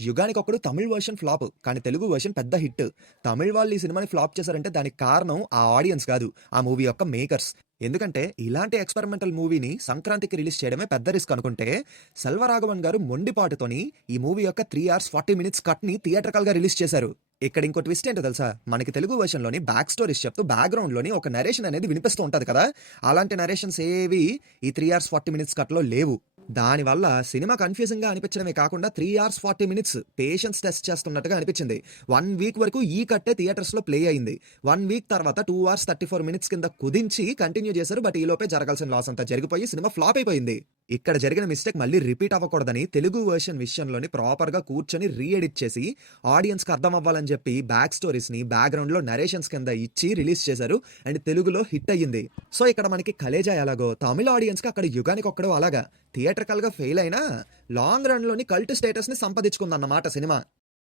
'Yuganikokkadu' Tamil version flop. కానీ Telugu version పెద్ద hit. Tamil వాళ్ళు ఈ సినిమాని ఫ్లాప్ చేశారంటే దానికి కారణం ఆ ఆడియన్స్ కాదు. ఆ మూవీ యొక్క మేకర్స్. ఎందుకంటే ఇలాంటి ఎక్స్‌పెరిమెంటల్ మూవీని సంక్రాంతికి రిలీజ్ చేయడమే పెద్ద రిస్క్ అనుకుంటే, 'సెల్వరాఘవన్' గారు మొండిపాటుతోని ఈ మూవీ యొక్క 3 అవర్స్ 40 మినిట్స్ కట్‌ని థియేట్రికల్‌గా రిలీజ్ చేశారు. ఇక్కడ ఇంకో ట్విస్ట్ ఏంటో తెలుసా? మనకి తెలుగు వర్షన్‌లోని బ్యాక్ స్టోరీస్ చెప్తూ బ్యాక్‌గ్రౌండ్‌లోని ఒక నరేషన్ అనేది వినిపిస్తూ ఉంటది కదా! అలాంటి నరేషన్స్ ఏవి ఈ 3 అవర్స్ 40 మినిట్స్ కట్‌లో లేవు. దానివల్ల సినిమా కన్‌ఫ్యూజింగ్‌గా అనిపించడమే కాకుండా 3 అవర్స్ 40 మినిట్స్ పేషెన్స్ టెస్ట్ చేస్తున్నట్టుగా అనిపించింది. 1 వీక్ వరకు ఈ కట్టే థియేటర్స్‌లో ప్లే అయింది. 1 వీక్ తర్వాత 2 అవర్స్ 34 మినిట్స్ కింద కుదించి కంటిన్యూ చేశారు. బట్ ఈలోపే జరగాల్సిన లాస్ అంతా జరిగిపోయి సినిమా ఫ్లాప్ అయిపోయింది. ఇక్కడ జరిగిన మిస్టేక్ మళ్ళీ రిపీట్ అవ్వకూడదని తెలుగు వర్షన్ విషయంలోని ప్రాపర్‌గా కూర్చొని రీ ఎడిట్ చేసి ఆడియన్స్‌కి అర్థం అవ్వాలని చెప్పి బ్యాక్ స్టోరీస్‌ని బ్యాక్‌గ్రౌండ్‌లో నరేషన్స్ కింద ఇచ్చి రిలీజ్ చేశారు. అండ్ తెలుగులో హిట్ అయ్యింది. సో ఇక్కడ మనకి 'కలేజా' ఎలాగో తమిళ్ ఆడియన్స్‌కి అక్కడ 'యుగానికొక్కడు' అలాగా థియేట్రికల్‌గా ఫెయిల్ అయినా లాంగ్ రన్‌లోని కల్ట్ స్టేటస్‌ని సంపాదించుకుందన్నమాట సినిమా.